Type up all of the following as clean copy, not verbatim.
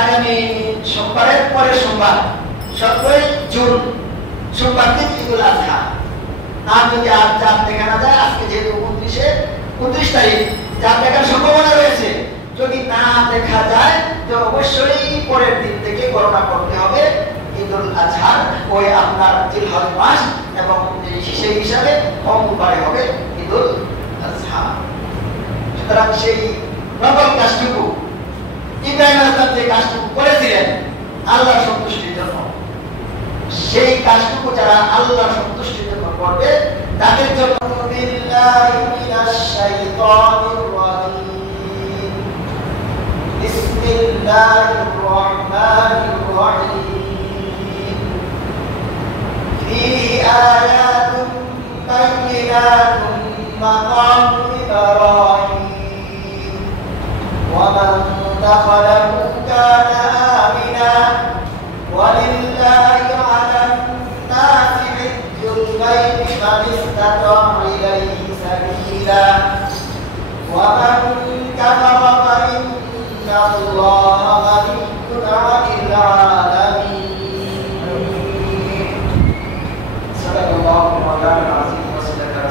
আগামী সোমবারের পরে সোমবার 17 জুন সোমবার দিন ঈদুল আজহা। আর যদি আর চাঁদ দেখা না যায়, আজকে যেহেতু 29 তারিখ, চাঁদ দেখার সম্ভাবনা রয়েছে। যদি না দেখা যায় তো অবশ্যই পরের দিন থেকে গণনা করতে হবে ঈদুল আজহার ওই আপনার জিলহজ মাস, এবং সেই হিসাবে মঙ্গলবারে হবে ঈদুল আজহা। সুতরাং সেই নকল কাজটুকু ইব্রাহিম আলাইহিস যে কাজটুকু করেছিলেন আল্লাহর সন্তুষ্টির জন্য, সেই কাজটুকু যারা আল্লাহর সন্তুষ্টির জন্য করবে তাদের জন্য বিল্লাহি মিনাশ শাইতানির রাজিম বিসমিল্লাহির রহমানির রহিম ফীহি আয়াতুন বায়িনাতুন মাকামু ইব্রাহিম ওয়া মান দাখালাহু কানা আমিনা ওয়ালিল্লাহি আলান নাসি হিজ্জুল বাইতি মান ইসতাতা ইলাইহি সাবিলা ওয়া মান কাফারা ফা ইন্নাল্লাহা গনিyyun 'anil 'alamin। সাল্লাল্লাহু আলাইহি ওয়া সাল্লাম।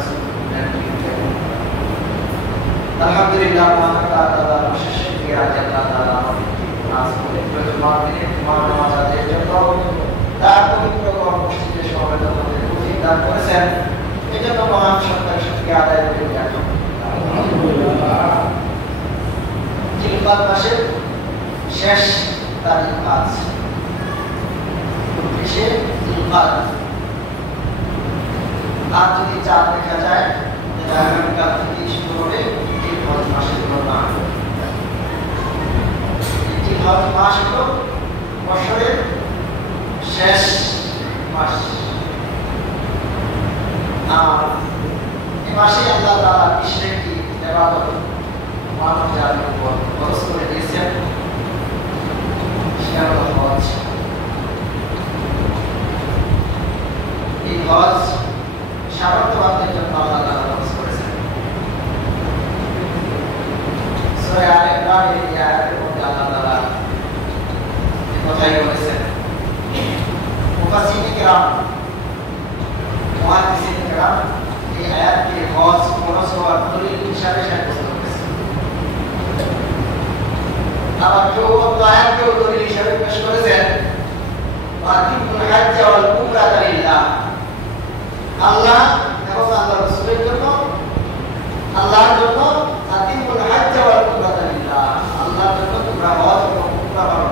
আলহামদুলিল্লাহ, মহান আল্লাহর অশেষ শুকরিয়া যে আল্লাহ তাআলা আমাদের মানবতার জন্য তার পবিত্র মসজিদে সমবেত হতে তৌফিক দান করেছেন। এজন্য মহান সত্তার শুকরিয়া আদায় করি। আলহামদুলিল্লাহ। জিলহজ মাসের শেষ তারিখ আজ 29শে জিলহজ। আর যদি চাঁদ দেখা যায় তাহলে আগামীকাল থেকে শুরু হবে জিলহজ মাসের গণনা। জিলহজ মাস হলো বছরের শেষ মাস। আর এই মাসে আল্লাহ তাআলা বিশেষটি ইবাদত মানব জাতির উপর ফরজ করে দিয়েছেন, সেটা হলো হজ। এই হজ সামর্থ্যবানদের জন্য আল্লাহ তাআলা ফরজ করেছেন। সূরা আলে ইমরানের এই আয়াতের মধ্যে আল্লাহ তাআলা কথাই বলেছেন। মুফাসসিরিন কিরাম, মুহাদ্দিসিন কিরাম এই আয়াতকে হজ ফরজ হওয়ার দলিল হিসাবে সাব্যস্ত করেছেন। আবার কেউ অন্য আয়াতকেও দলিল হিসাবে পেশ করেছেন ওয়াতিমুল হাজ্জ ওয়াল উমরাতা লিল্লাহ। আল্লাহ এবং আল্লাহর রাসূলের জন্য, আল্লাহর জন্য আতিমুল হাজ্জ ওয়াল উমরাতা লিল্লাহ, আল্লাহর জন্য তোমরা হজ এবং উমরা করো।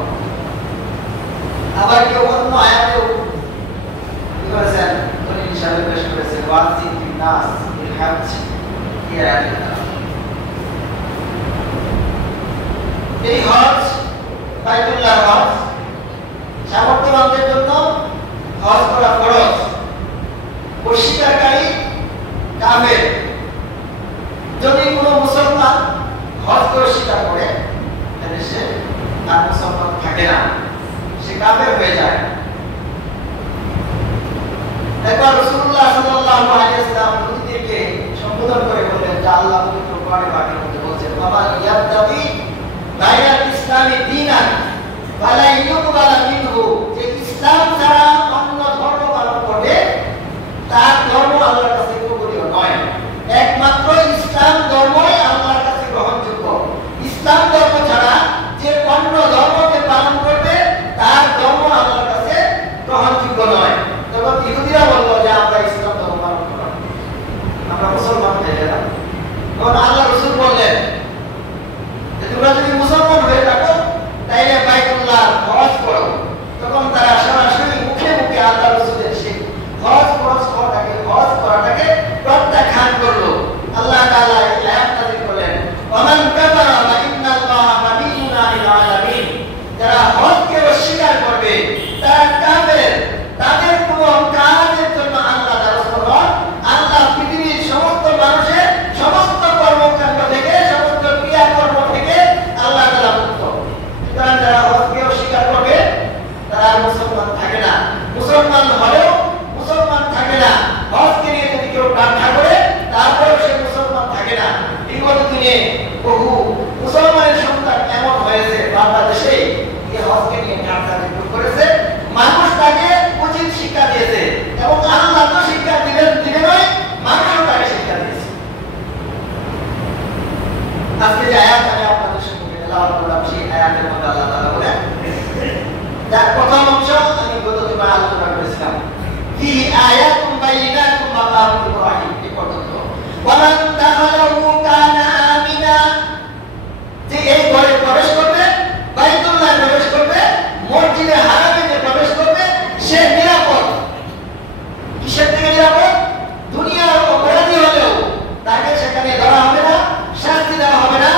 আবার কেউ অন্য আয়াতেও কি করেছেন দলিল হিসাবে পেশ করেছেন ওয়াজিব নাস বিল হজ এই আয়াতটা। এই হজ বাইতুল্লাহ হজ সামর্থ্যবানদের জন্য হজ করা ফরজ। অস্বীকারী কাফের, যদি কোনো মুসলমান হজ করে অস্বীকার করে তাহলে সে আর মুসলমান থাকে না, সে কাফের হয়ে যায়। একবার রাসূলুল্লাহ সাল্লাল্লাহু আলাইহি ওয়াসাল্লাম ইহুদিদেরকে সম্বোধন করে বললেন যে আল্লাহ পবিত্র কোরআনে পাকের মধ্যে বলেছেন বাবা ইয়াবতাগি গায়রাল ইসলামি দীনান ফালা ইউকবালা মিনহু, যে ইসলাম ছাড়া অন্য ধর্ম পালন করবে তার ধর্ম আল্লাহর কাছে কবুলীয় নয়। একমাত্র ইসলাম ধর্মই আল্লাহর কাছে গ্রহণযোগ্য। ইসলাম ধর্ম ছাড়া যে অন্য ধর্মকে পালন করবে তার ধর্ম আল্লাহর কাছে গ্রহণযোগ্য নয়। তখন ইহুদিরা বলল যে আমরা ইসলাম ধর্ম পালন করব, আমরা মুসলমান হয়ে গেলাম। তখন আল্লাহ রাসূল বললেন যে তোমরা যদি মুসলমান হয়ে থাকো তাইলে বাইতুল্লাহ হজ করো। আজকে যে আয়াত আমি আপনাদের সম্মুখে তেলাওয়াত করলাম সেই আয়াতের মধ্যে আল্লাহ তাআলা বলেন, যার প্রথম অংশ আমি গত দুবার আলোচনা করেছিলাম, ফি আয়াতুন বাইয়িনাতুন মাকামু ইব্রাহিম, এই পর্যন্ত। ওয়ামান দাখালাহু কানা আমিনা, যে এই ঘরে প্রবেশ করবে, বাইতুল্লাহ প্রবেশ করবে, মসজিদে হারামে যে প্রবেশ করবে, সে নিরাপদ। কিসের থেকে নিরাপদ? দুনিয়ার অপরাধী হলেও তাকে সেখানে ধরা হবে না, শাস্তি দেওয়া হবে না,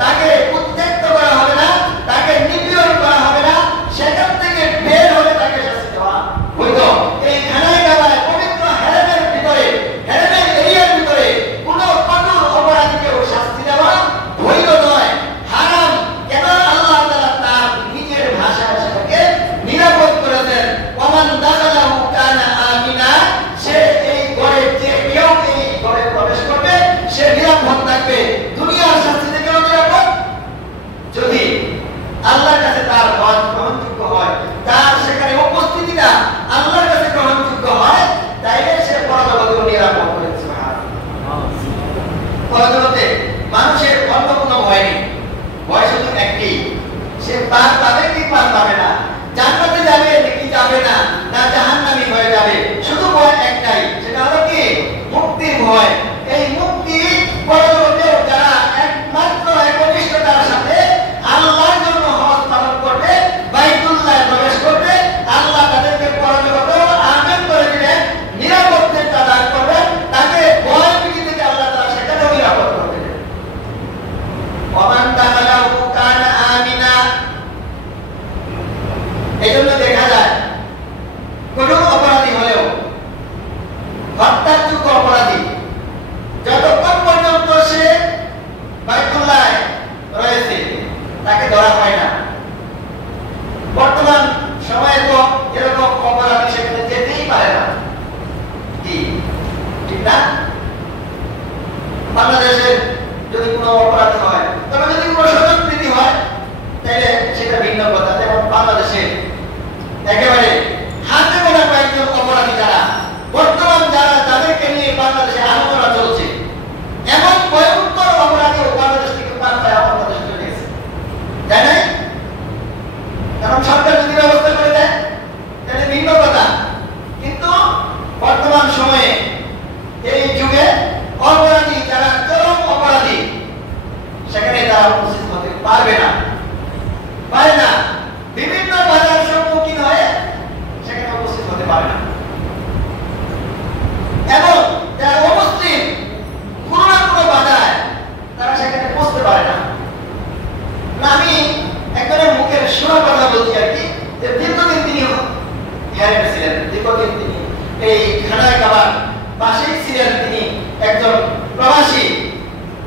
তাকে উত্ত্যক্ত করা হবে না, তাকে নিপীড়ন করা হবে না, সেখান থেকে বের হলে তাকে শাস্তি দেওয়া হইতো। এই খানায় গালায় পবিত্র হেরেমের ভিতরে, হেরেমের এরিয়ার ভিতরে কোনো কঠোর অপরাধীকে শাস্তি দেওয়া বৈধ নয়, হারাম। কেন? আল্লাহ তাআলা তার নিজের ভাষায় সেটাকে নিরাপদ করেছেন। ওয়ামান দাখালাহু কানা আমিনা, সে এই ঘরে যে কেউ এই ঘরে প্রবেশ করবে সে নিরাপদ থাকবে। দুনিয়ার শাস্তি থেকেও নিরাপদ। যদি আল্লাহর কাছে তার হজ গ্রহণযোগ্য হয়, তার সেখানে উপস্থিতিটা আল্লাহর কাছে গ্রহণযোগ্য হয়, তাইলে সে পরজগতেও নিরাপদ হয়েছে। পরজগতে মানুষের অন্য কোনো ভয় নেই, ভয় শুধু একটি, সে পার পাবে কি পার পাবে না, জান্নাতে যাবে নাকি যাবে না, না জাহান্নামী হয়ে যাবে। শুধু ভয় একটাই, সেটা হলো কি? মুক্তির ভয়। এই মুক্তি পরজগতেও যারা একমাত্র একনিষ্ঠতার সাথে আল্লাহর জন্য হজ পালন করবে, বাইতুল্লাহ প্রবেশ করবে, আল্লাহ তাদেরকে পরজগতেও আমেন করে দিবেন, নিরাপত্তা দান করবেন, তাকে ভয় ভীতি থেকে আল্লাহ তাআলা সেখানেও নিরাপদ করে দেবেন। ওয়ামান দাখালাহু কানা আমিনা। এজন্য দেখা যায় কোন অপরাধী হলেও, হত্যার যোগ্য অপরাধী, যতক্ষণ পর্যন্ত সে বাইতুল্লাহ রয়েছে তাকে ধরা হয় না। বর্তমান সময়ে তো এরকম অপরাধী সেখানে যেতেই পারে না, কি ঠিক না? বাংলাদেশে যদি কোনো অপরাধী হয়, তবে যদি কোনো স্বজনপ্রীতি হয় তাহলে সেটা ভিন্ন কথা। যেমন বাংলাদেশে একেবারে হাতে গোনা কয়েকজন অপরাধী যারা বর্তমান যারা তাদেরকে নিয়ে বাংলাদেশে আলোচনা চলছে, এমন ভয়ঙ্কর অপরাধী বাংলাদেশ থেকে বাংলায় বাংলাদেশ চলে গেছে, তাই না? কারণ সরকার যদি ব্যবস্থা করে দেয় তাহলে ভিন্ন কথা, কিন্তু বর্তমান সময়ে এই যুগে অপরাধী যারা চরম অপরাধী সেখানে তারা উপস্থিত হতে পারবে না, পারে না। বিভিন্ন বাধার সম্মুখীন হয়ে সেখানে উপস্থিত হতে পারে না। এবং যারা অমুসলিম, কোনো না কোনো বাধায় তারা সেখানে পৌঁছতে পারে না। আমি একজনের মুখের শোনা কথা বলছি আর কি, যে দীর্ঘদিন তিনি হেরেমে ছিলেন, দীর্ঘদিন তিনি এই খানায় কাবার পাশেই ছিলেন, তিনি একজন প্রবাসী।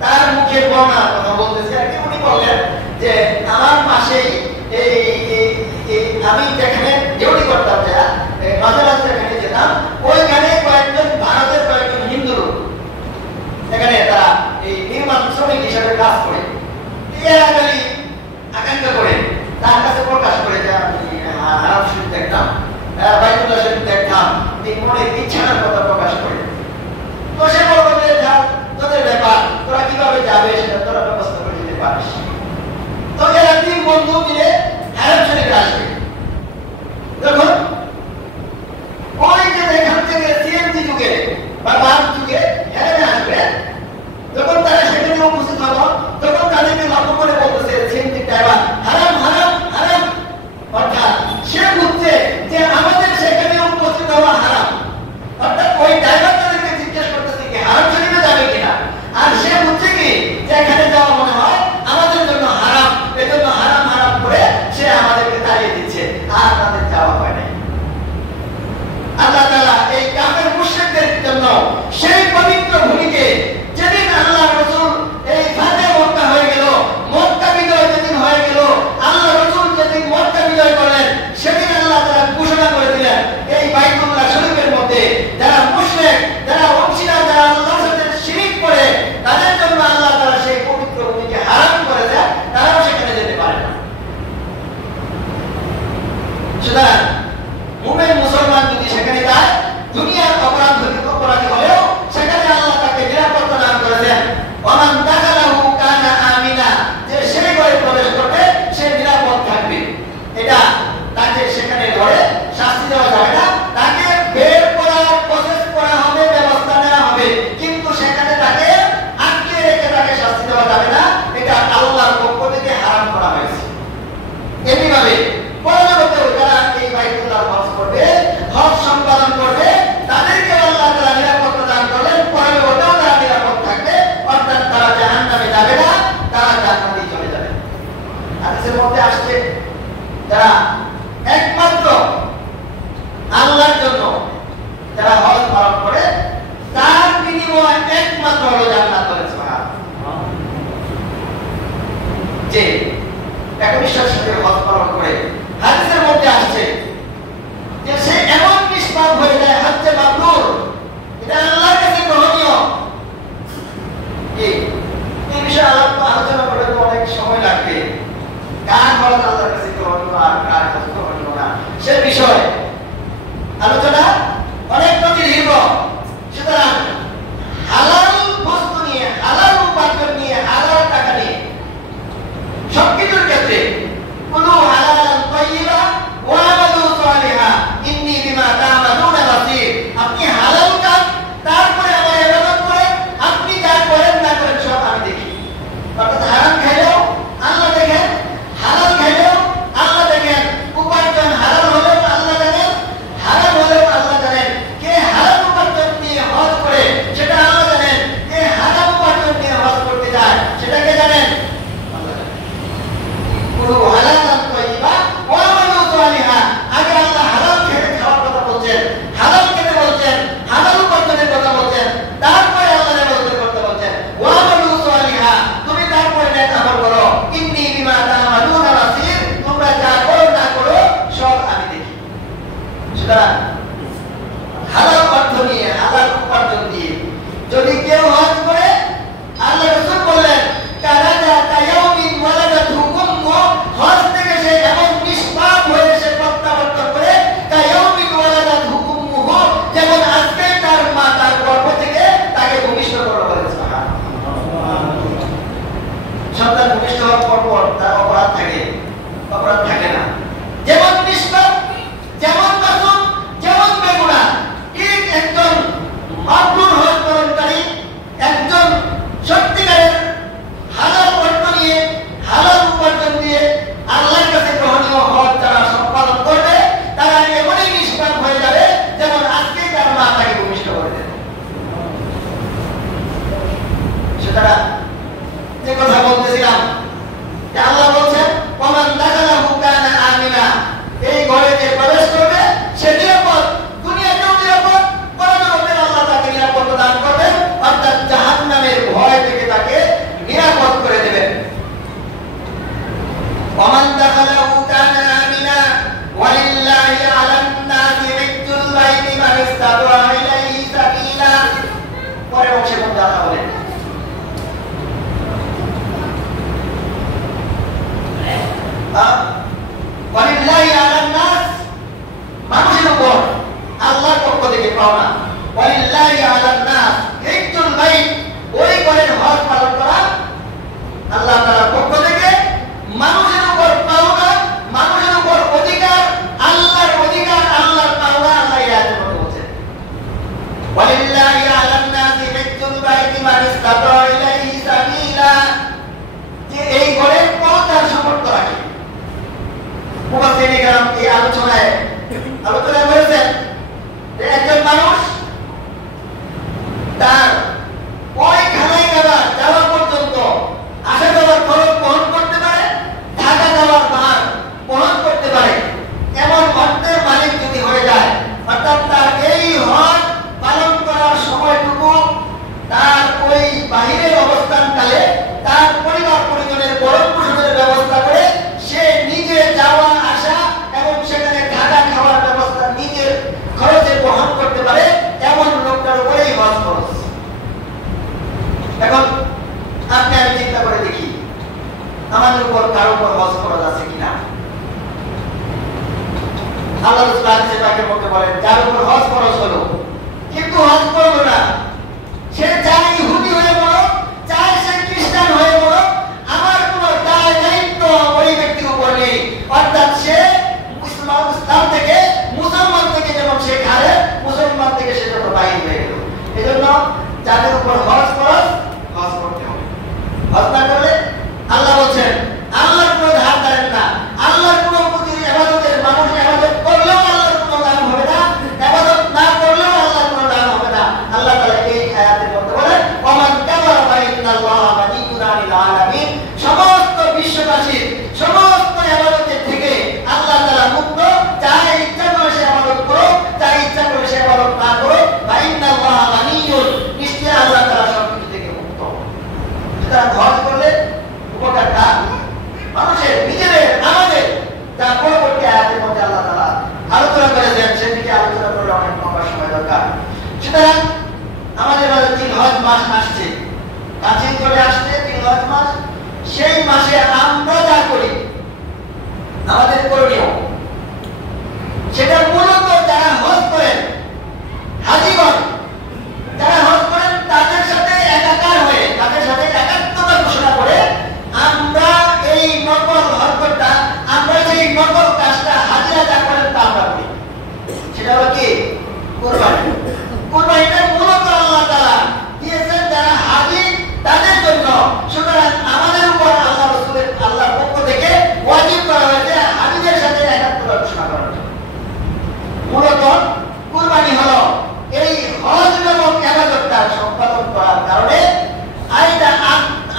তার মুখের বর্ণনা কথা বলতেছি আর কি। উনি বললেন যে আমার পাশেই আমি যেখানে ডিউটি করতাম, যারা মাঝে মাঝে যেখানে যেতাম, ওইখানে কয়েকজন ভারতের কয়েকজন হিন্দু লোক এখানে তারা এই নির্মাণ শ্রমিক হিসাবে কাজ করে, এরাই আকাঙ্ক্ষা করে তার কাছে প্রকাশ করে যে আমি হারাম শরীফ দেখতাম, বাইতুল্লাহ শরীফ দেখতাম, এই মনে ইচ্ছার কথা প্রকাশ করে। তো সে বলল যে তোদের ব্যাপার, তোরা কিভাবে যাবে সেটা তোরা ব্যবস্থা করে দিতে পারিস। তো এরা তিন বন্ধু মিলে হারাম শরীফে আসবে। দেখুন ওই যে এখান থেকে সিএনজি যুগে বা বাস যুগে হেরেমে আসবে, যখন তারা সেখানে উপস্থিত হবো, তখন তাদেরকে লক্ষ্য করে বলতেছে সিএনজি ড্রাইভার, হারাম হারাম হারাম। অর্থাৎ সে বুঝছে যে আমাদের সেখানে উপস্থিত হওয়া হারাম। অর্থাৎ ওই ড্রাইভার তাদেরকে জিজ্ঞেস করতেছে কি হারাম শরীফে যাবে কিনা, আর সে বুঝছে কি যে এখানে যে একনিষ্ঠার সাথে হজ পালন করে, হাদিসের মধ্যে আসছে যে সে এমন নিষ্পাপ হয়ে যায়, হজ্জে মাবরুর, এটা আল্লাহর কাছে গ্রহণীয়। এই বিষয়ে আলোচনা করলে তো অনেক সময় লাগবে, কার হজ আল্লাহর কাছে গ্রহণীয় আর কার হজ গ্রহণীয় না সে বিষয়ে আলোচনা অনেক প্রতিদীর্ঘ। সুতরাং হালাল বস্তু নিয়ে, হালাল উপার্জন নিয়ে, হালাল টাকা নিয়ে সবকিছুর ক্ষেত্রে কুলু হালালান তাইয়্যিবা ওয়া আমালু সালিহা ইন্নী বিমা তা'মালুনা বাসীর। আপনি হালাল কাজ, তারপরে আমার ইবাদত করেন, আপনি যা করেন না করেন সব আমি দেখি। অর্থাৎ হারাম খাইলেও আল্লাহ দেখেন, হালাল খাইলেও আল্লাহ দেখেন, উপার্জন হালাল হলেও আল্লাহ জানেন, হারাম হলেও আল্লাহ জানেন। কে হালাল উপার্জন নিয়ে হজ করে সেটা আল্লাহ জানেন, কে হারাম উপার্জন নিয়ে হজ করতে যায় সেটা কে জানেন? আল্লাহ জানেন। কুলু হালালান তাইয়্যিবা ওয়া আমালু সালিহা। আগে আল্লাহ হালাল খেতে খাওয়ার কথা বলছেন, হালাল খেতে বলছেন, হালাল উপার্জনের কথা বলছেন, তারপরে আল্লাহর ইবাদতের কথা বলছেন। ওয়া আমালু সালিহা, তুমি তারপরে নেক আমল করো। ইন্নী বিমা তা'মালুনা বাসীর, তোমরা যা করো না করো সব আমি দেখি। সুতরাং হালাল অর্থ নিয়ে, হালাল উপার্জন দিয়ে যদি কেউ হজ করে, আল্লাহ রাসূল বললেন কারাজা কায়াউমিন ওয়ালাদাতহু উম্মু, হজ থেকে সে এমন নিষ্পাপ হয়ে সে প্রত্যাবর্তন করে কায়াউমিন ওয়ালাদাতহু উম্মুহু, যেমন আজকে তার মা তার গর্ভ থেকে তাকে ভূমিষ্ঠ করলো। বলেন সুবহানাল্লাহ। সন্তান ভূমিষ্ঠ হওয়ার পর তার অপরাধ থাকে না। যেমন নিষ্পাপ, যেমন মাসুম, যেমন বেগুনাহ, ঠিক একজন মাবরুর হজ পালনকারী, একজন সত্যিকারের হালাল অর্থ নিয়ে, হালাল উপার্জন দিয়ে আল্লাহর কাছে গ্রহণীয় হজ যারা সম্পাদন করবে, তারা এমনই নিষ্পাপ হয়ে যাবে যেমন আজকে তার মা তাকে ভূমিষ্ঠ করে দেবে। সুতরাং যে কথা বলতেছিলাম যে আল্লাহ বলছেন ওমান দাখালাহু কানা আমিনা, এই ঘরে যে প্রবেশ করবে সে নিরাপদ, দুনিয়াতেও নিরাপদ, পরজগতে আল্লাহ তাকে নিরাপত্তা দান করবেন, অর্থাৎ জাহান্নামের ভয় থেকে তাকে নিরাপদ করে দেবেন। ওমান দাখালাহু কানা আমিনা ওয়ালিল্লাহি আলান নাসি হিজ্জুল বাইতি মান ইসতাতা ইলাইহি সাবিলা। পরের অংশে মধ্যে আল্লাহ বলেন ওয়ালিল্লাহি আলান নাস, মানুষের উপর আল্লাহর পক্ষ থেকে পাওনা, ওয়ালিল্লাহি আলান নাস হিজ্জুল বাইত, ওই ঘরের হজ পালন করা আল্লাহ তাআলার পক্ষ থেকে মানুষের উপর পাওনা, মানুষের উপর অধিকার, আল্লাহর অধিকার, আল্লাহর পাওনা। আল্লাহ এই আয়াতের মধ্যে বলেছেন ওয়ালিল্লাহি আলান নাস হিজ্জুল বাইতি মান ইসতাতা ইলাইহি সাবিলা, যে এই ঘরের পৌঁছার সামর্থ্য রাখে। মুফাসসিরিন کرام এই আলোচনায় বলেছেন যে একজন মানুষ তার ওই খানায় যাওয়া পর্যন্ত আসা যাওয়ার খরচ বহন করতে পারে, থাকা যাওয়ার ভার বহন করতে পারে, এমন অর্থের মালিক যদি হয়ে যায়, অর্থাৎ তার এই হজ পালন করার সময়টুকু তার ওই বাহিরের অবস্থানকালে তার পরিবার পরিজনের ভরণ পোষণের ব্যবস্থা করে সে নিজে যাওয়া আসা এবং সেখানে থাকা খাওয়ার ব্যবস্থা নিজের খরচে বহন করতে পারে, এমন লোকটার উপরেই হজ খরচ। এখন আপনি আমি চিন্তা করে দেখি আমাদের উপর কারো উপর হজ খরচ আছে কিনা। আল্লাহ রাসূল হাদিসে পাকের মধ্যে বলেন যার উপর হজ খরচ হলো কিন্তু হজ করলো না, সে চাই ইহুদি হয়ে বলো, চাই সে খ্রিস্টান হয়ে বলো, আমার কোনো দায় দায়িত্ব ওই ব্যক্তির উপর নেই। অর্থাৎ সে ইসলাম থেকে, মুসলমান থেকে যেমন সে খারে, মুসলমান থেকে সে যত বাহির হয়ে গেল। এই জন্য যাদের উপর হজ খরচ, হজ করতে হবে। হজ না করলে আল্লাহ বলছেন আল্লাহর কোনো ধার ধারেন না, আল্লাহর কোনো ইবাদতের মানুষ ইবাদত করলেও আল্লাহর কোনো দান হবে না, ইবাদত না করলেও আল্লাহর কোনো দান হবে না। আল্লাহ তাআলা এই আয়াতের মধ্যে বলেন মানুষের নিজেদের আমাদের যা পরবর্তী আয়াতের মধ্যে আল্লাহ তাআলা আলোচনা করেছেন সেদিকে আলোচনা করে অনেক লম্বা সময় দরকার। সুতরাং আমাদের মাঝে জিলহজ মাস আসছে, কাছেই চলে আসছে জিলহজ মাস। সেই মাসে আমরা যা করি আমাদের করণীয় সেটা মূলত যারা হজ করেন, হাজিগণ যারা হজ করেন তাদের সাথে একাকার হয়ে, তাদের সাথে একাত্মতা ঘোষণা করে আমরা এই নকল হরকতটা, আমরা সেই নকল কাজটা হাজিরা যা করেন তা আমরা করি। সেটা হলো কি? কুরবানি। কুরবানিটা মূলত আল্লাহ তাআলা দিয়েছেন যারা হাজি তাদের জন্য। সুতরাং আমাদের উপর আল্লাহ রাসূলের আল্লাহর পক্ষ থেকে ওয়াজিব করা হয়েছে হাজিদের সাথে একাত্মতা ঘোষণা করার জন্য। মূলত কুরবানি হলো এই হজ নামক ইবাদতটা সম্পাদন করার কারণে এটা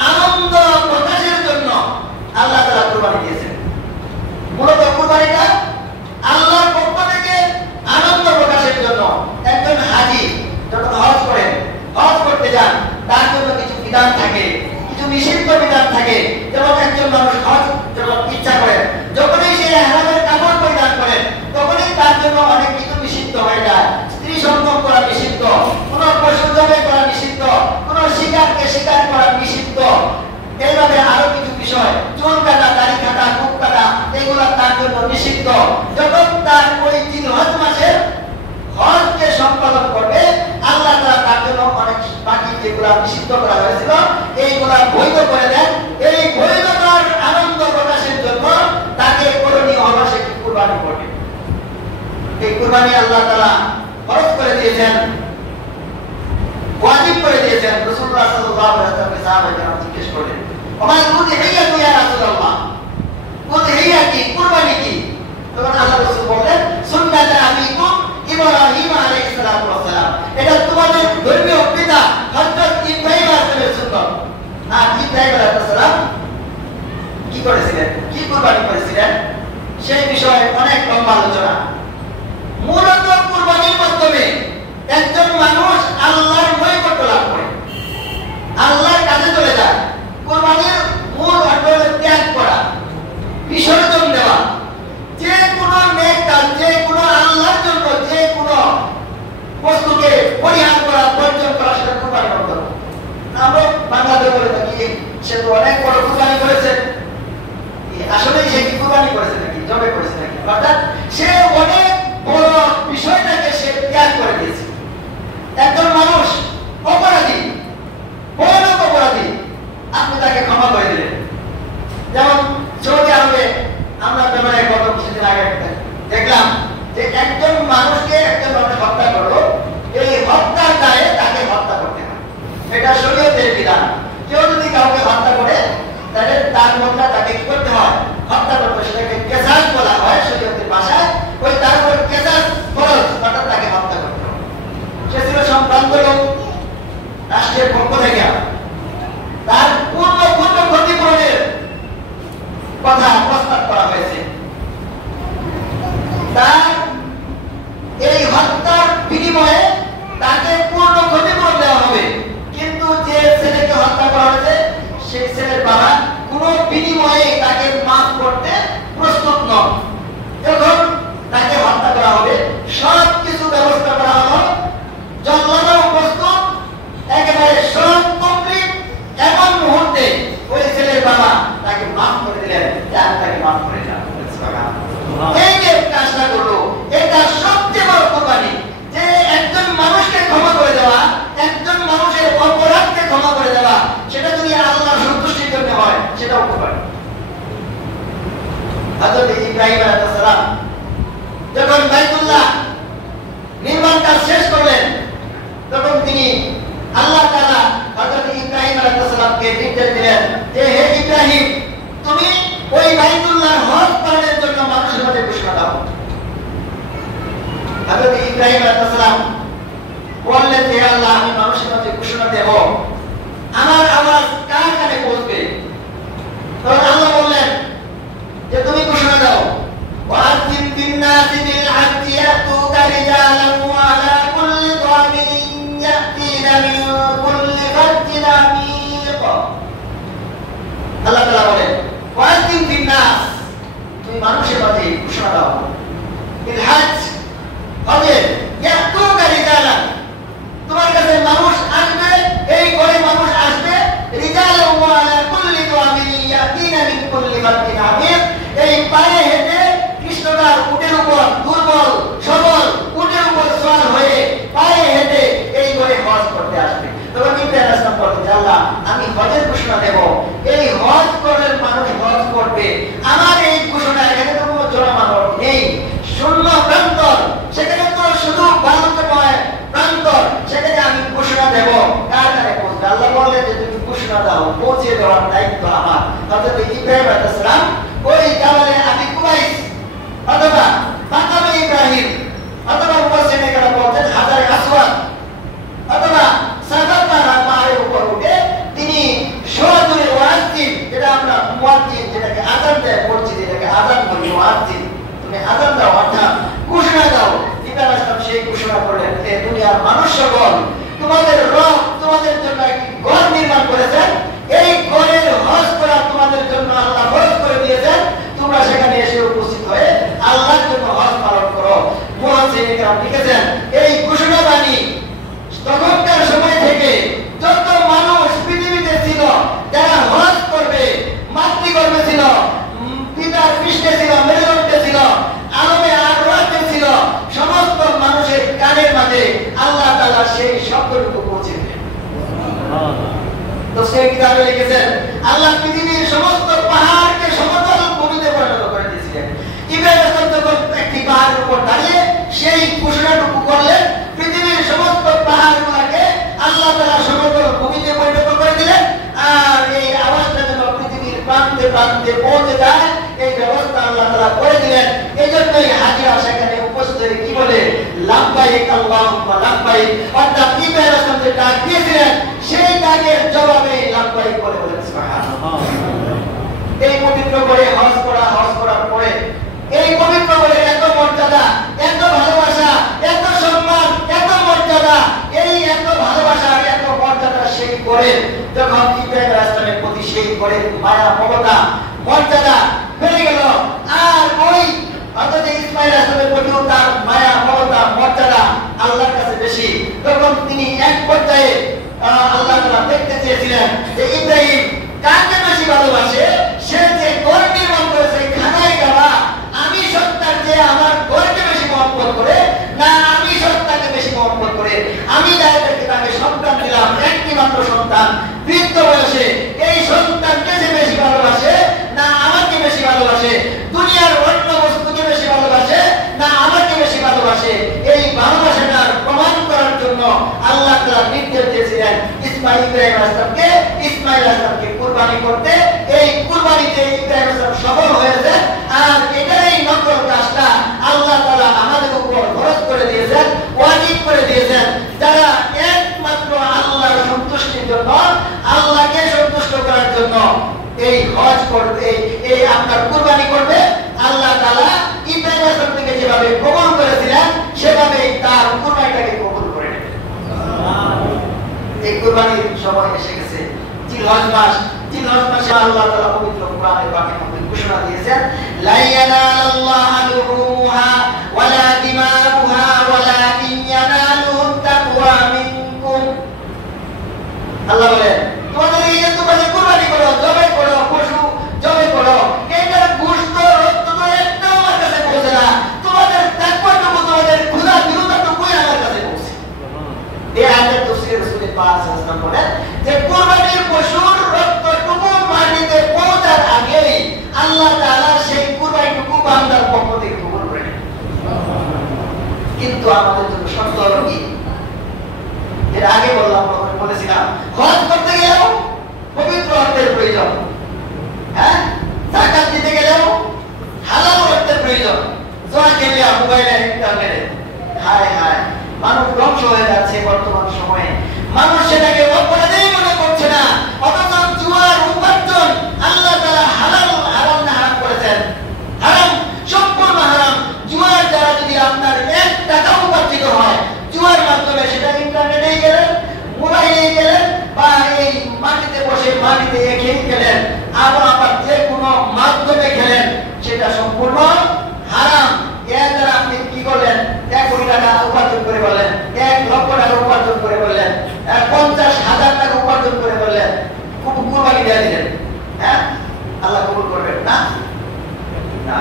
আনন্দ প্রকাশের জন্য আল্লাহ তাআলা কুরবানি দিয়েছেন। মূলত কুরবানিটা আল্লাহর পক্ষ থেকে আনন্দ প্রকাশের জন্য। একজন হাজি যখন হজ করেন, হজ করতে যান, তার জন্য কিছু বিধান থাকে, কিছু নিষিদ্ধ বিধান থাকে। যেমন একজন মানুষ হজ যখন ইচ্ছা করেন, যখনই সে ইহরামের কাপড় পরিধান করেন তখনই তার জন্য অনেক কিছু নিষিদ্ধ হয়ে যায়। স্ত্রী সঙ্গম করা নিষিদ্ধ, কোন পশু জবাই করা নিষিদ্ধ, কোন শিকারকে শিকার করা নিষিদ্ধ। এইভাবে আরো কিছু বিষয়, চুল কাটা, দাড়ি কাটা, মুখ কাটা, এগুলো তার জন্য নিষিদ্ধ। যখন তার ওই জিলহজ মাসের হজকে সম্পাদন করবে, আল্লাহ তাআলা তার জন্য অনেক বাকি যেগুলো নিষিদ্ধ করা হয়েছিল এইগুলা বৈধ করে দেন। এই বৈধতার আনন্দ প্রকাশের জন্য তাকে করণীয় হলো সে কুরবানি করবে। এই কুরবানি আল্লাহ তাআলা ফরজ করে দিয়েছেন, ওয়াজিব করে দিয়েছেন। রাসূলুল্লাহ সাল্লাল্লাহু আলাইহি ওয়াসাল্লাম সাহাবায়ে জিজ্ঞেস করলেন, ওমা উযহিয়াতু ইয়া রাসূলুল্লাহ, উযহিয়া কি, কুরবানি কি? তখন আল্লাহ রাসূল বললেন, সুন্নাত আবিকুম ইব্রাহিম আলাইহিস সালাতু ওয়াস সালাম, এটা তোমাদের ধর্মীয় পিতা হযরত ইব্রাহিম আলাইহিস সালামের সুন্নাত। আর ইব্রাহিম আলাইহিস সালাম কি করেছিলেন, কি কুরবানি করেছিলেন, সেই বিষয়ে অনেক লম্বা আলোচনা। মূলত কুরবানির মাধ্যমে একজন মানুষ আল্লাহর নৈকট্য লাভ করে, আল্লাহর কাছে চলে যায়। কুরবানির মূল অর্থ হলো ত্যাগ করা, বিসর্জন দেওয়া। যে কোনো নেক কাজ, যে কোনো আল্লাহর জন্য যে কোনো বস্তুকে পরিহার করা, বর্জন করা, সেটা কুরবানি করতে হবে। আমরা বাংলাদেশে বলে থাকি সে তো অনেক বড় কুরবানি করেছে। আসলে সে কি কুরবানি করেছে নাকি, জবে করেছে নাকি? অর্থাৎ সে অনেক বড় বিষয়টাকে সে ত্যাগ করে দিয়েছে। একজন মানুষ অপরাধী, ভয়ানক অপরাধী, আপনি তাকে ক্ষমা করে দিলেন। যেমন সৌদি আরবে আমরা ব্যাপারে গত কিছুদিন আগে দেখলাম যে একজন মানুষকে একজন মানুষ হত্যা করলো, এই হত্যার দায়ে তাকে হত্যা করতে হয়, এটা শরীয়তের বিধান। কেউ যদি কাউকে হত্যা করে তাহলে তার বদলা তাকে কি করতে হয়, হত্যা করতে হয়। সেটাকে কিসাস বলা হয় শরীয়তের ভাষায়। ওই তার উপর কিসাস ফরজ, অর্থাৎ তাকে হত্যা করতে হয়। সে ছিল সম্ভ্রান্ত লোক, রাষ্ট্রের পক্ষ থেকে তার পূর্ণ ক্ষতিপূরণের কথা প্রস্তাব করা হয়েছে। তার এই হত্যার বিনিময়ে তাকে পূর্ণ ক্ষতিপূরণ দেওয়া হবে। কিন্তু যে ছেলেকে হত্যা করা হয়েছে সেই ছেলের বাবা কোনো বিনিময়ে তাকে মাফ করতে প্রস্তুত নন। যখন তাকে হত্যা করা হবে, সব কিছু ব্যবস্থা করা হলো, জন্মানো প্রস্তুত, একেবারে সব কমপ্লিট। এমন মুহূর্তে ওই ছেলের বাবা তাকে মাফ করে দিলেন, তাকে মাফ করে দিলাম। এই যে কাজটা করলো, এটা সবচেয়ে বড় কুরবানি। যে একজন মানুষকে ক্ষমা করে দেওয়া, একজন মানুষের অপরাধকে ক্ষমা করে দেওয়া, সেটা যদি আল্লাহর সন্তুষ্টির জন্য হয় সেটাও কুরবানি। হযরত ইব্রাহিম আলাইহিস সালাম যখন বাইতুল্লাহ নির্মাণ কাজ শেষ করলেন, তখন তিনি আল্লাহ তাআলা হযরত ইব্রাহিম আলাইহিস সালামকে নির্দেশ দিলেন যে হে ইব্রাহিম, তুমি ওই বাইতুল্লাহ হজ পালনের জন্য মানুষের মধ্যে ঘোষণা দাও। হযরত ইব্রাহিম আলাইহিস সালাম বললেন যে আল্লাহ, আমি মানুষের মধ্যে ঘোষণা দেব, আমার আওয়াজ কার কানে পৌঁছবে? তখন আল্লাহ বললেন যে তুমি ঘোষণা দাও, ওয়াজিব বিন-নাসি বিল-'আদলি ইয়াতুকা রিজালান ওয়া আলা কুল্লি দামিরিন ইয়াতিনা মিন কুল্লি ফাজ্জিন আমীক। আল্লাহ তাআলা বলেন ওয়াজিব দাও। হজ হজে ইয়াতুকা রিজালান, তোমার কাছে মানুষ আসবে, এই ঘরে মানুষ আসবে, রিজালান ওয়া আলা কুল্লি দামিন ইয়াতিনা মিন কুল্লি মাকানিন আমির, এই পায়ে হেঁটে কৃষ্ণদার উটের উপর দুর্বল সবল উটের উপর সওয়ার হয়ে পায়ে হেঁটে এই ঘরে হজ করতে আসবে। তখন ইব্রাহিম আলাইহিস সালাম বললেন, আল্লাহ আমি হজের ঘোষণা দেব, এই হজ করার মানুষ হজ করবে, আমার এই ঘোষণা এখানে তো কোনো জনমানব নেই, শূন্য প্রান্তর, সেখানে তো শুধু বালুময় প্রান্তর, সেখানে আমি ঘোষণা দেব, কার কাছে পৌঁছবে? আল্লাহ বললেন যে তুমি ঘোষণা দাও, পৌঁছে দেওয়ার দায়িত্ব আমার। হযরত ইব্রাহিম আলাইহিস সালাম ওই জাবালে আবি কুবাইস অথবা মাকামে ইব্রাহিম অথবা মুফাসসিরিন এখানে বলছেন হাজারে আসওয়াদ অথবা সাফার পাহাড়ের উপর উঠে তিনি সরাসরি ওয়াজিব, যেটা আমরা মুয়াজ্জিন যেটাকে আযান দেয় মসজিদে, এটাকে আযান বলি, মুয়াজ্জিন তুমি আযান দাও অর্থাৎ ঘোষণা দাও। ইব্রাহিম আলাইহিস সালাম সেই ঘোষণা করলেন, এ দুনিয়ার মানুষ সকল, তোমাদের রব তোমাদের জন্য একটি ঘর নির্মাণ করেছেন, এই ঘরের হজ করা তোমাদের জন্য আল্লাহ ফরজ করে দিয়েছেন, তোমরা সেখানে এসে উপস্থিত হয়ে আল্লাহর জন্য হজ পালন করো। মুফাসসিরিন কেরাম লিখেছেন এই ঘোষণা বাণী তখনকার সময় থেকে যত মানুষ পৃথিবীতে ছিল যারা হজ করবে, মাতৃগর্ভে ছিল, পিতার পৃষ্ঠে ছিল, মেরুদণ্ডে ছিল, আলমে আরওয়াতে ছিল, সমস্ত মানুষের কানের মাঝে আল্লাহ তাআলা সেই শব্দটুকু পৌঁছে দিলেন। তো সেই কিতাবে লিখেছেন আল্লাহ পৃথিবীর সমস্ত পাহাড়কে সমতল ভূমিতে পরিণত করে দিয়েছিলেন। ইব্রাহিম যখন একটি পাহাড়ের উপর দাঁড়িয়ে সেই ঘোষণাটুকু করলেন, পৃথিবীর সমস্ত পাহাড়গুলোকে আল্লাহ তাআলা সমতল ভূমিতে পরিণত করে দিলেন, আর এই আওয়াজটা যেন পৃথিবীর প্রান্তে প্রান্তে পৌঁছে যায় এই ব্যবস্থা আল্লাহ তাআলা করে দিলেন। এই জন্যই হাজিরা সেখানে উপস্থিত হয়ে কি বলে, লাব্বাইক আল্লাহুম্মা লাব্বাইক, অর্থাৎ ইব্রাহিম আলাইহিস সালাম যে ডাক দিয়েছিলেন সেই ডাকের জবাবে লাব্বাইক বলে বলেন সুবহানাল্লাহ। এই পবিত্র করে হজ করার পরে এই পবিত্র করে এত মর্যাদা, এত ভালোবাসা, এত সম্মান, এত মর্যাদা, এই এত ভালোবাসা এত মর্যাদা সেই করে যখন ইব্রাহিম আলাইহিস সালামের প্রতি সেই করে মায়া মমতা মর্যাদা বেড়ে গেল, আর ওই অর্থাৎ ইসমাঈল আলাইহিস সালামের প্রতিও তার মায়া মমতা মর্যাদা আল্লাহর কাছে বেশি, তখন তিনি এক পর্যায়ে আল্লাহ তাআলা দেখতে চেয়েছিলেন যে ইব্রাহিম কাকে বেশি ভালোবাসে, সে যে ঘর নির্মাণ করেছে খানায় কাবা, আমি সত্তার যে আমার ঘরকে বেশি মহব্বত করে, না আমি সত্তাকে বেশি মহব্বত করে। আমি তাকে সন্তান দিলাম, একটি মাত্র সন্তান, বৃদ্ধ বয়সে, এই সন্তানকে যে বেশি ভালোবাসে, না আমাকে বেশি ভালোবাসে, দুনিয়ার অন্য বস্তুকে বেশি ভালোবাসে, না আমাকে বেশি ভালোবাসে, এই ভালোবাসাটার প্রমাণ করার জন্য আল্লাহ তাআলা নির্দেশ দিয়েছিলেন ইসমাঈল আলাইহিস সালামকে কুরবানি করতে। এই কুরবানিতে ইব্রাহিম আলাইহিস সালাম সফল হয়েছে, আর এটাই নকল কাজটা আল্লাহ তাআলা আমাদের উপর ফরজ করে দিয়েছেন, ওয়াজিব করে দিয়েছেন। যারা একমাত্র আল্লাহর সন্তুষ্টির জন্য, আল্লাহকে সন্তুষ্ট করার জন্য এই হজ করবে, এই আপনার কুরবানি করবে, আল্লাহ তাআলা ইব্রাহিম আলাইহিস সালাম থেকে যেভাবে কবুল করেছিলেন সেভাবেই তার কুরবানিটাকে কবুল করে নেবেন। এই কুরবানির সময় এসে গেছে, জিলহজ মাসে আল্লাহ তাআলা পবিত্র কোরআনের বাণীর মধ্যে ঘোষণা দিয়েছেন, লা ইয়ানালাল্লাহু লুহুমুহা ওয়ালা দিমাউহা ওয়ালাকিন ইয়ানালুহু তাকওয়া মিনকুম। আল্লাহ বলেন তোমাদের এই তোমরা কুরবানি করো, জবাই করো, পশু জবাই করো, এটার গোশত রক্ত তো একটাও আমার কাছে পৌঁছে না, তোমাদের তাকওয়াটুকু, তোমাদের খোদা বিরুদ্ধটুকু আমার কাছে পৌঁছে। এই আয়াতের তাফসীরে রাসূল পাক সাল্লাল্লাহু আলাইহি ওয়াসাল্লাম বলেন যে কুরবানির পশুর রক্তটুকু মাটিতে পৌঁছার আগেই আল্লাহ তাআলা সেই কুরবানিটুকু বান্দার পক্ষ থেকে কবুল করে নেন। কিন্তু আমাদের জন্য শর্ত হলো কি, এর আগে বলেছিলাম হজ করতে গেলেও পবিত্র অর্থের প্রয়োজন, হ্যাঁ, যাকাত দিতে গেলেও হালাল অর্থের প্রয়োজন। জোয়া খেলে মোবাইলে ইন্টারনেটে, হায় হায় মানুষ ধ্বংস হয়ে যাচ্ছে বর্তমান সময়ে। মানুষ সেটাকে অপরাধই মনে করছে না, অথচ জুয়ার উপার্জন আল্লাহ তাআলা হালাল না হারাম করেছেন। হারাম, সম্পূর্ণ হারাম। জুয়ার দ্বারা যদি আপনার 1 টাকা উপার্জিত হয় জুয়ার মাধ্যমে, সেটা ইন্টারনেটে গেলেন, মোবাইলে গেলেন, বা এই মাটিতে বসে মাটিতে খেয়ে গেলেন, আবার যে কোনো মাধ্যমে খেলেন, সেটা সম্পূর্ণ হারাম। আল্লাহ কবুল করবেন না? না।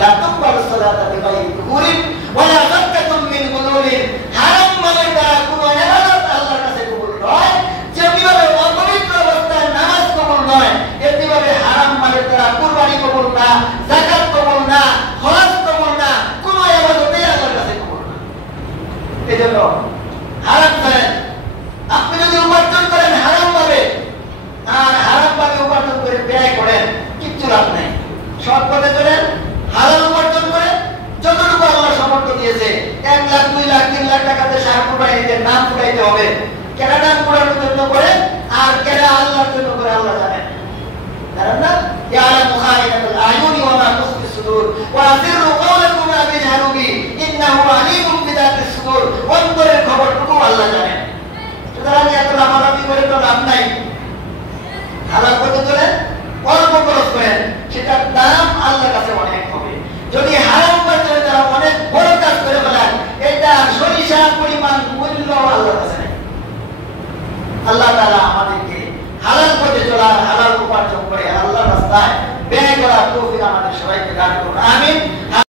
লা তুকবালু সালাতু বিগাইরি তুহুরিন ওয়া লা যাকাতুম মিন গুলুলিন। হারাম মালের দ্বারা কোনো ইবাদত আল্লাহর কাছে কবুল নয়। যেভাবে অপবিত্র অবস্থায় নামাজ কবুল নয়, এভাবে হারাম মালের দ্বারা কুরবানি কবুল না, যাকাত কবুল না, হজ কবুল না, কোনো ইবাদতই আল্লাহর কাছে কবুল না। এজন্য হারাম করেন। আপনি যদি উপার্জন করেন হারাম ভাবে আর হারাম ভাবে উপার্জন করে ব্যয় করেন, কিচ্ছু লাভ নাই। সৎ পথে চলেন, হালাল উপার্জন করেন, যতটুকু আল্লাহ সামর্থ্য দিয়েছে। 1 লাখ 2 লাখ 3 লাখ টাকাতে সার কুড়াইতে নাম কুড়াইতে হবে। কেন নাম কুড়ানোর জন্য করে আর কেন আল্লাহর জন্য করে আল্লাহ জানেন। জানেন না? ইয়ালামু খাইনাতুল আয়ুনি ওয়া মা তুখফি সুদূর ওয়া আসিররু কাওলাকুম ওয়া আজহারু বি ইন্নাহু আলিমুম বিযাতিস সুদূর। অন্তরের খবরটুকু আল্লাহ জানেন। সুতরাং এত লাফালাফি করে তো লাভ নাই। হালাল পথে চলেন, অল্প খরচ করেন, সেটার দাম আল্লাহর কাছে অনেক হবে। যদি হারাম পথে তারা অনেক বড় কাজ করে ফেলেন, এটা সরিষা পরিমাণ মূল্য আল্লাহর কাছে নেই। আল্লাহ তাআলা আমাদেরকে হালাল পথে চলার, হালাল উপার্জন করে আল্লাহর রাস্তায় ব্যয় করার